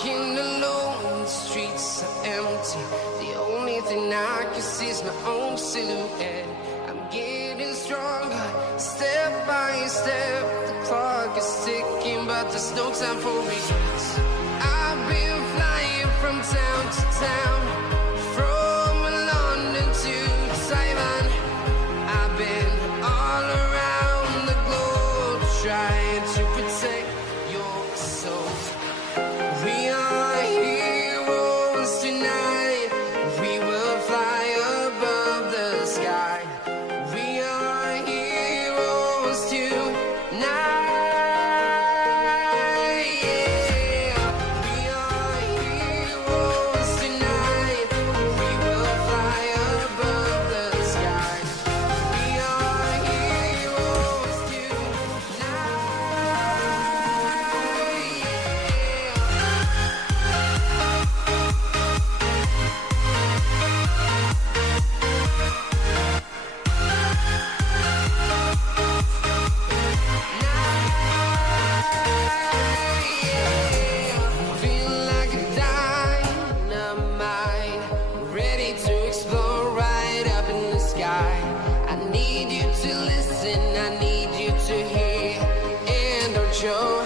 walking alone, the streets are empty. The only thing I can see is my own silhouette. I'm getting stronger, step by step. The clock is ticking, but there's no time for regrets. I've been flying from town to town, from London to Taiwan. I've been all around the globe, trying to protect your soul. We are heroes tonight. We will fly above the sky. We are heroes tonight. Yeah. We are heroes tonight. We will fly above the sky. We are heroes tonight. Feel like a dynamite, ready to explode right up in the sky. I need you to listen, I need you to hear, and don't show